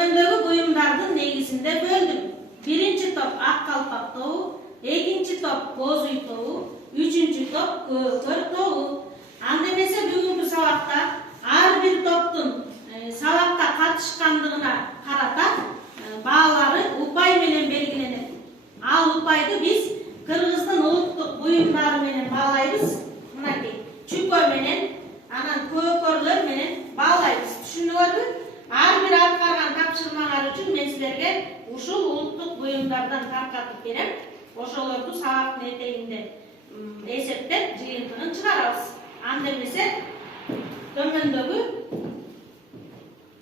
Tömöndөгү буюмдардын негизинде бөлдүк. Биринчи топ ак калпак тобу, экинчи топ боз үй тобу, үчүнчү топ көкөр тобу. Анда эмесе бүгүнкү сабакта ар бир топтун сабакка катышкандыгына карата баалары упай менен белгиленет. Ал упайды биз Кыргыздын улуттук буюмдары менен баалайбыз. Мынакей чүкө менен, анан көкөрлөр менен баалайбыз. Түшүндүңөрбү? Ар бир аткарган тапшырмаңар үчүн мен силерге ушул улуттук буюмдардан таркатып берем. Ошолорду сабактын этегинде эсептеп жыйынтыгын чыгарабыз. Анда эмесе төмөндөгү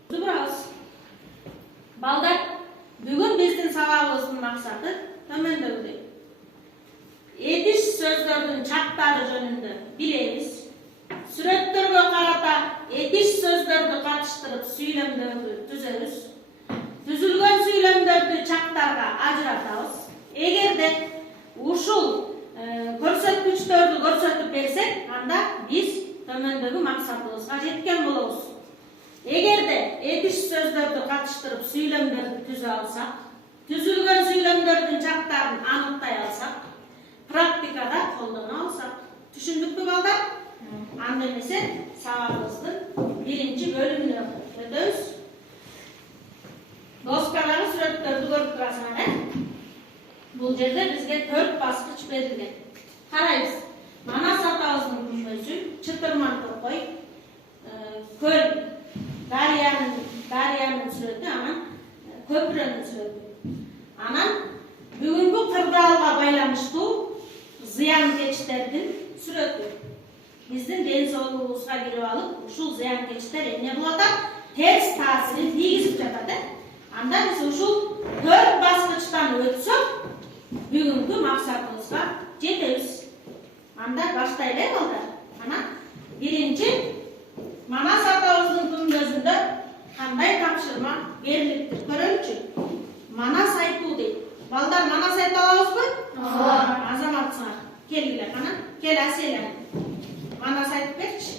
турабыз. Балдар, бүгүн биздин сабагыбыздын максаты төмөндөгүдөй. Этиш сөздөрдүн чактары жөнүндө билебиз. Сүрөттөргө карата этиш сөздөрдү катыштырып сүйлөмдөрдү түзөбүз. Түзүлгөн сүйлөмдөрдү чактарга ажыратабыз. Эгерде ушул көрсөткүчтөрдү көрсөтүп берсек, анда биз төмөндөгү максатыбызга жеткен болобуз. Эгерде этиш сөздөрдү катыштырып сүйлөмдөрдү түзө алсак, түзүлгөн сүйлөмдөрдүн чактарын аныктай алсак, практикада колдоно алсак, түшүндүкпү балдар? Анда эмесе сабагыбыздын биринчи бөлүмүнө өтөбүз. Доскадагы сүрөттөрдү көрүп турасыңар, Бул жерде бизге 4 баскыч берилген. Карайбыз. Манас атабыздын күмбөзү, Чытырман токой, көл, дарыянын сүрөтү, анан көпүрөнүн сүрөтү. Анан бүгүнкү кырдаалга байланыштуу зыянкечтердин сүрөтү. Биздин ден соолугубузга кирип алып, ушул зыянкечтер эмне болот? Терс таасирин тийгизип жатат. Анда биз ушул 4 баскычтан өтсөк, бүгүнкү максатыбызга жетебиз. Анда баштайлы балдар. Анан биринчи Манас атабыздын күмбөзүндө кандай тапшырма берилиптир көрөлүчү. Манас айтуу дейт. Балдар, манас айта алабызбы? Азаматсыңар. Келгиле, кана. Кел Аселя. Манас айтып берчи.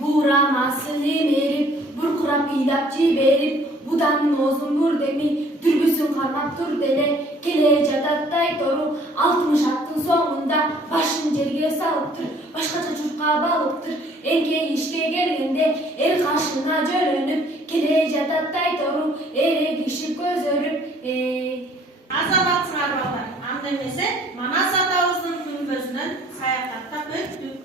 Бурамасын эмерип, буркурап ыйлап жиберип, буданын оозун бур деми, дүрбүсүн кармап тур деле, келе жатат тайтору, 60 аттын соңунда башын жерге салыптыр, башкача журтка балыптыр, эрке ишке келгенде эл кашына жөлөнүп, келе жатат тайтору, эре киши көзөрүп. Азаматсыңар балдар. Анда эмесе Манас атабыздын күмбөзүнөн саякаттап өттүк.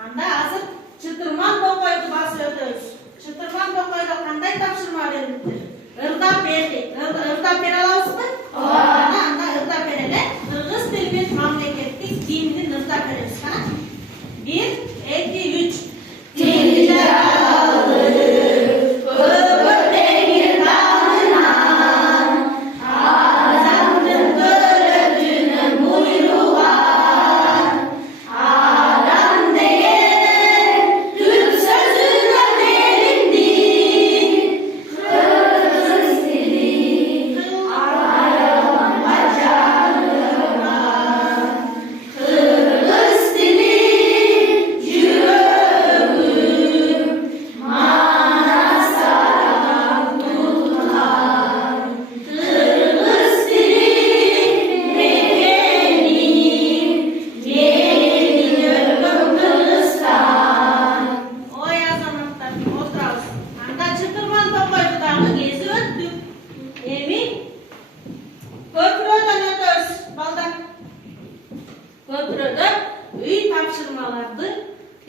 Анда азыр Чытырман токойду басып өтөбүз. Чытырман токойдо кандай тапшырма берилиптир? Ырдап берди. Ырдап бере алабызбы? Анда ырдап берели. Кыргыз тилинин мамлекеттик гимнин ырдап беребиз. 1, 2, 3. Тилде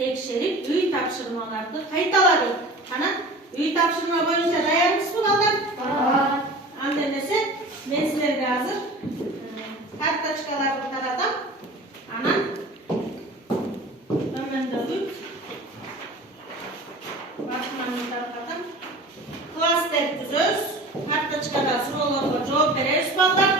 tekşerip үй тапшырмаларды кайтала дейт. Кана, үй тапшырма боюнча даярбызбы балдар? Анда эмесе мен силерге азыр карточкаларды таратам. Анан төмөндөгү басманы таркатам. Класстер түзөбүз. Карточкада суроолорго жооп беребиз балдар.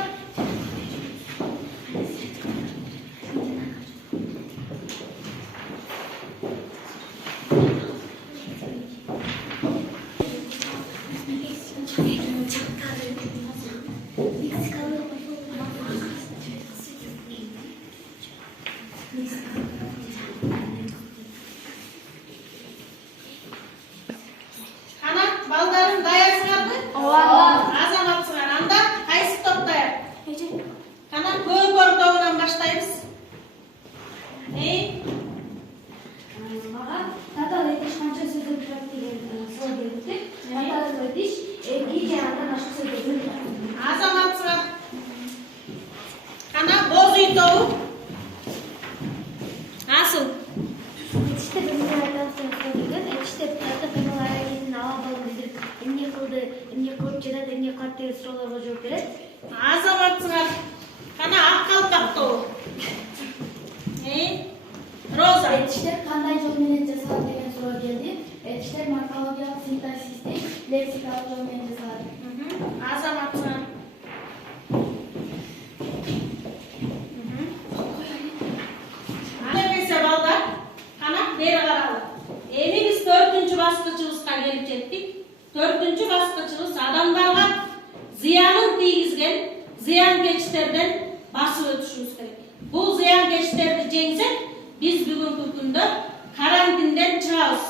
келген суроолорго жооп берет. Азаматсыңар. Кана ак калпактуу. Роза. Этиштер кандай жол менен жасалат деген суроо келди. Этиштер морфологиялык, синтаксистик, лексикалык жол менен жасалат. Азаматсыңар. Немесе балдар, кана бери каралы. Эми биз 4-чү баскычыбызга келип жеттик. 4-чү баскычыбыз адамдарга зыянын тийгизген зыянкечтерден басып өтүшүбүз керек. Бул зыянкечтерди жеңсек, биз бүгүнкү күндө карантинден чыгабыз.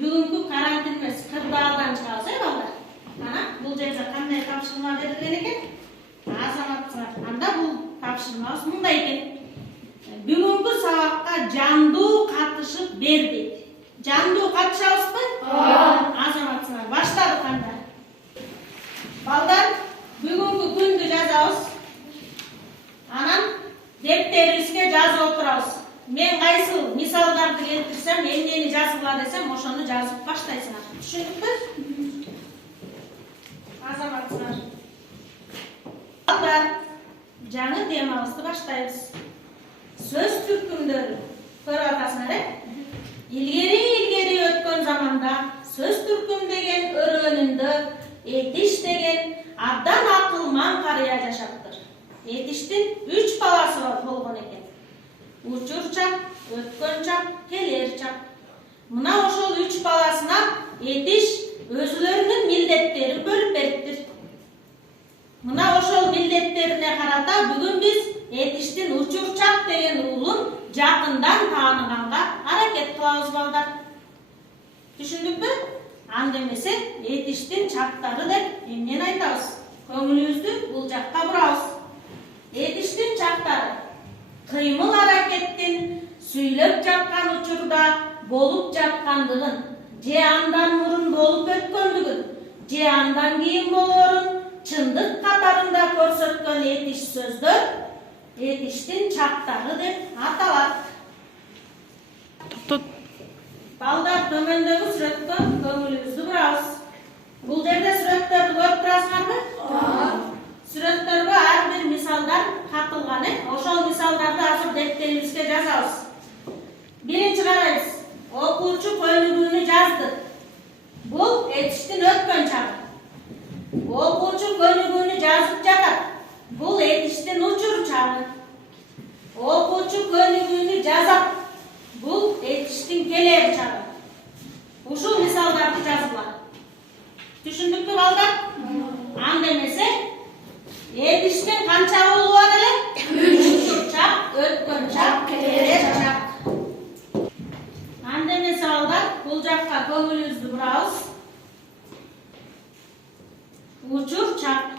Бүгүнкү карантин эмес, кырдаалдан чыгабыз, балдар. Ана бул жерде кандай тапшырма берилген экен? Азаматсыңар. Анда бул тапшырмабыз мындай экен. Бүгүнкү сабакка жандуу катышып бер дейт. Жандуу катышабызбы? Азаматсыңар. Баштадык анда. Балдар, бүгүнкү күндү жазабыз. Анан дептерибизге жазып отурабыз. Мен кайсыл мисалдарды келтирсем, эмнени жазгыла десем, ошону жазып баштайсыңар. Түшүндүкпү? Азаматсыңар. Балдар, жаңы темабызды баштайбыз. Сөз түркүмдөрү. Көрүп атасыңар, Илгери өткөн заманда сөз түркүм деген өрөөнүндө Этиш деген абдан акылман карыя жашаптыр. Этиштин 3 баласы болгон экен. Учур чак, өткөн чак, келер чак. Мына ошол 3 баласына Этиш өзүлөрүнүн милдеттерин бөлүп бериптир. Мына ошол милдеттерине карата бүгүн биз Этиштин учур чак деген уулун жакындан тааныганга аракет кылабыз, балдар. Түшүндүкпү? Анда эмесе Этиштин чактары деп эмнени айтабыз? Көңүлүбүздү бул жакка бурабыз. Этиштин чактары кыймыл аракеттин сүйлөп жаткан учурда болуп жаткандыгын, же андан мурун болуп өткөндүгүн, же андан кийин болоорун чындык катарында көрсөткөн этиш сөздөр Этиштин чактары деп аталат. Балдар, төмөндөгү сүрөткө көңүлүбүздү бурабыз. Бул жерде сүрөттөрдү көрүп турасыңарбы? Сүрөттөргө ар бир мисалдар катылган. Ошол мисалдарды азыр дептерибизге жазабыз. Биринчи карайбыз. Окуучу көйнөгүнү жазды. Бул Этиштин өткөн чагы. Окуучу көйнөгүнү жазып жатат. Бул Этиштин учур чагы. Окуучу көйнөгүнү жазат. Бул Этиштин келер чагы. Ушул мисалдарды жазгыла. Түшүндүкпү, балдар? Анда эмесе Этиштин канча уулу бар эле? 3 учур чак, өткөн чак, келер чак. Анда эмесе балдар, бул жакка көңүлүбүздү бурабыз. Учур чак.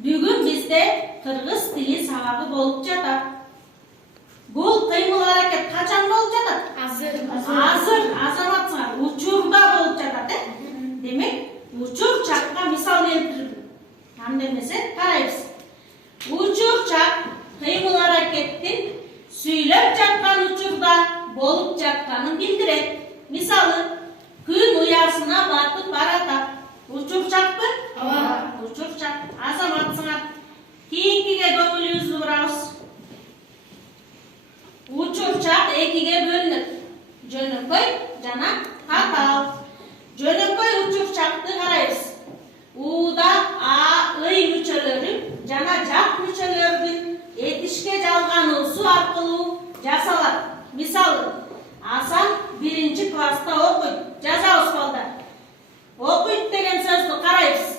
Бүгүн бизде кыргыз тили сабагы болуп жатат. Бул кыймыл аракет качан болуп жатат? Азыр, азаматсыңар, учурда болуп жатат, Демек, учур чакка мисал келтирдим. Анда эмесе карайбыз. Учур чак кыймыл аракеттин сүйлөп жаткан учурда болуп жатканын билдирет. Мисалы, күн уясына батып баратат. Учур чакпы? Учур чак. Азаматсыңар. Кийинкиге көңүлүбүздү бурабыз. Учур чак 2-ге бөлүнөт. Жөнөкөй жана татаал. Жөнөкөй учур чакты карайбыз. Ууда А, ый мүчөлөрү жана жак мүчөлөрдүн этишке жалгануусу аркылуу жасалат. Мисалы, Асан 1-чи класста окуйт. Жазабыз, балдар. Окуйт деген сөздү карайбыз.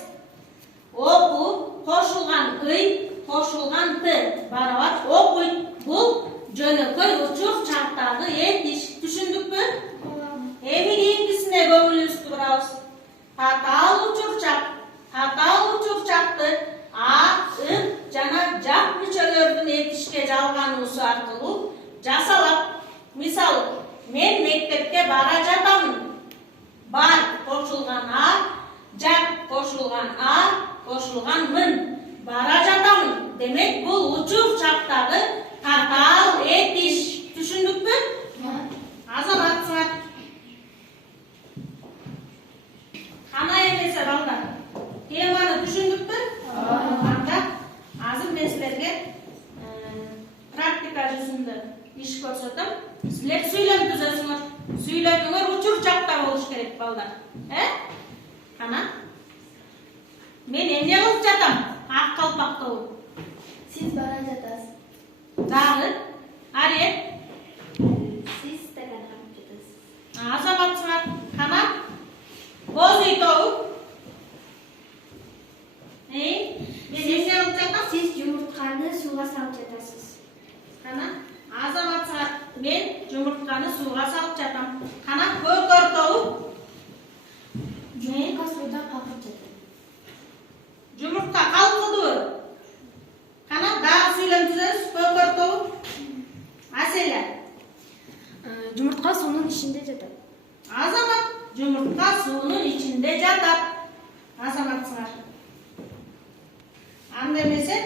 Оку кошулган ый, кошулган т барабар окуйт. Бул жөнөкөй учур чактагы этиш. Түшүндүкпү? Эми кийинкисине көңүлүбүздү бурабыз. Татаал учур чак. Татаал учур чакты А, ы жана жак мүчөлөрдүн этишке жалгануусу аркылуу жасалат. Мисалы, мен мектепке бара жатамын. Бар кошулган А, жак кошулган А, кошулган мын. Бара жатамын. Демек, бул учур чактагы татаал этиш. Түшүндүкпү? Азаматсыңар. Кана эмесе, балдар. Теманы көрсөтөм. Силер сүйлөм түзөсүңөр. Сүйлөмүңөр учур жакта болуш керек балдар. Кана? Мен эмне кылып жатам? Ак калпактуу. Siz bana жатасыз. Дагы? Арет? Siz стакан алып жатасыз. Азаматсыңар. Кана? Боз үй тобу. Мен эмне кылып жатам? Siz yumurtqani suvga salib жатасыз. Кана? Азаматсыңар. Мен жумуртканы сууга салып жатам. Кана? Көкөр тобу. Yumurtqa suvda qalqib жатат. Жумуртка калкыдыбы? Кана? Дагы сүйлөм түзөбүз. Көкөр тобу. Аселя. Yumurtqa suvun içinde жатат. Азамат. Жумуртка суунун ичинде жатат. Азаматсыңар. Анда эмесе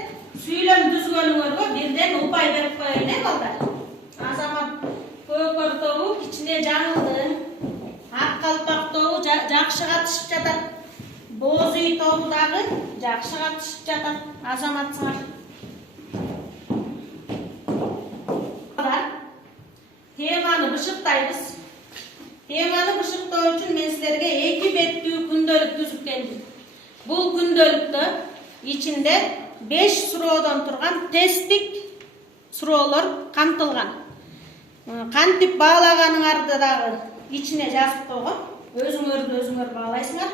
сүйлөм түзгөнүңөргө бирден упай берип коеюн, балдар. Азамат көкөр тобу кичине жаңылды. Ак калпак тобу жакшы катышып жатат. Боз үй тобу дагы жакшы катышып жатат. Азаматсыңар. Теманы бышыктайбыз. Теманы бышыктоо үчүн мен силерге 2 беттүү күндөлүк түзүп келдим. Бул күндөлүктө ичинде 5 суроодон турган тесттик суроолор камтылган. Кантип баалаганыңарды дагы ичине жазып койгом. Өзүңөр баалайсыңар.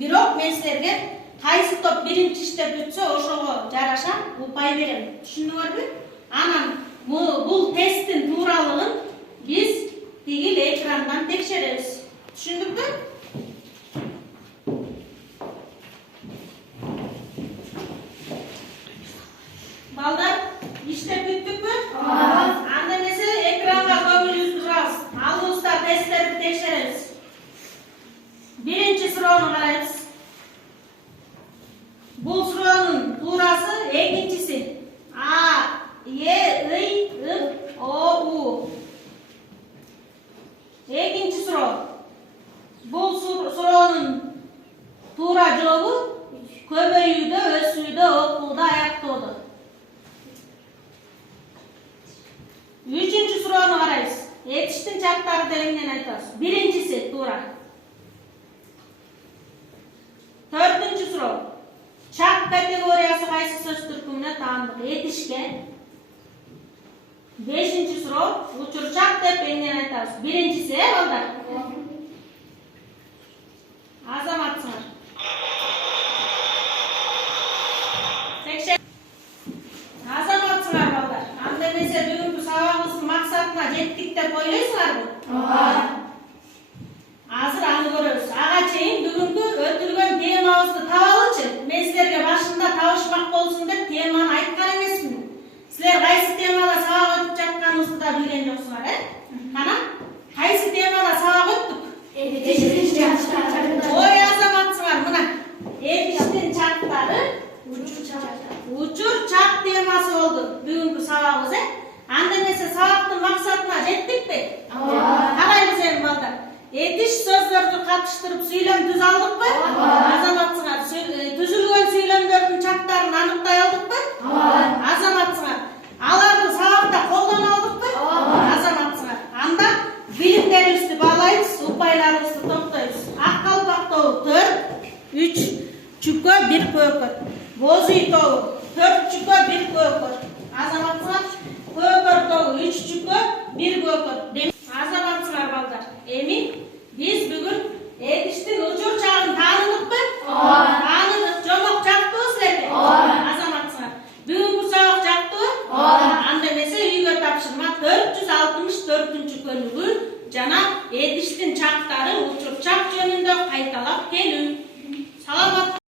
Бирок мен силерге кайсы топ биринчи иштеп бүтсө ошого жараша упай берем. Түшүндүңөрбү? Анан бул тесттин тууралыгын биз тигил экрандан текшеребиз. Түшүндүкпү? Балдар, иштеп бүттүкпү? Анда эмесе экранга көңүлүбүздү бурабыз. Алдыбызда тесттерди текшеребиз. Биринчи суроону карайбыз. Бул суроонун туурасы экинчиси. А, Е, И, Ы, О, У. Экинчи суроо. Бул суроонун туура жообу көбөйүүдө, өсүүдө, окууда, аяктоодо. Үчүнчү суроону карайбыз. Этиштин чактары деп эмнени айтабыз? Биринчиси туура. Төртүнчү суроо. Чак категориясы кайсы сөз түркүмүнө таандык? Этишке. Бешинчи суроо. Учурчак деп эмнени айтабыз? Биринчиси, балдар. Азаматсыңар. Азаматсыңар, балдар. Анда эмесе бүгүнкү сабагыбыздын максатына жеттик деп ойлойсуңарбы? Азыр аны көрөбүз. Ага чейин бүгүнкү өтүлгөн темабызды табалычы. Мен силерге башында табышмак болсун деп теманы айткан эмесмин. Силер кайсы темада сабак өтүп жатканыбызды да билген жоксуңар, Кана? Кайсы темада сабак өттүк? Ой, азаматсыңар, мына. Этиштин чактары учур чак темасы болду бүгүнкү сабагыбыз, Анда эмесе сабактын максатына жеттикпи? Карайбыз эми, балдар. Этиш сөздөрдү катыштырып сүйлөм түзө алдыкпы? Азаматсыңар, түзүлгөн сүйлөмдөрдүн чактарын аныктай алдыкпы? Азаматсыңар, аларды сабакта колдоно алдыкпы? Азаматсыңар, анда билимдерибизди баалайбыз, упайларыбызды топтойбуз. Ак калпак тобу 4, 3 чүкө 1 көкөр. Боз үй тобу 4 чүкө 1 көкөр. Азаматсыңар, көкөр тобу 3 чүкө 1 көкөр. Азаматсыңар, балдар. Эми биз бүгүн этиштин учур чагын тааныдыкпы? Тааныдык. Жомок жактыбы силерге? Азаматсыңар, бүгүнкү сабак жактыбы? Анда эмесе үйгө тапшырма 464-көнүгү жана этиштин чактары учур чак жөнүндө кайталап келүү. Саламат.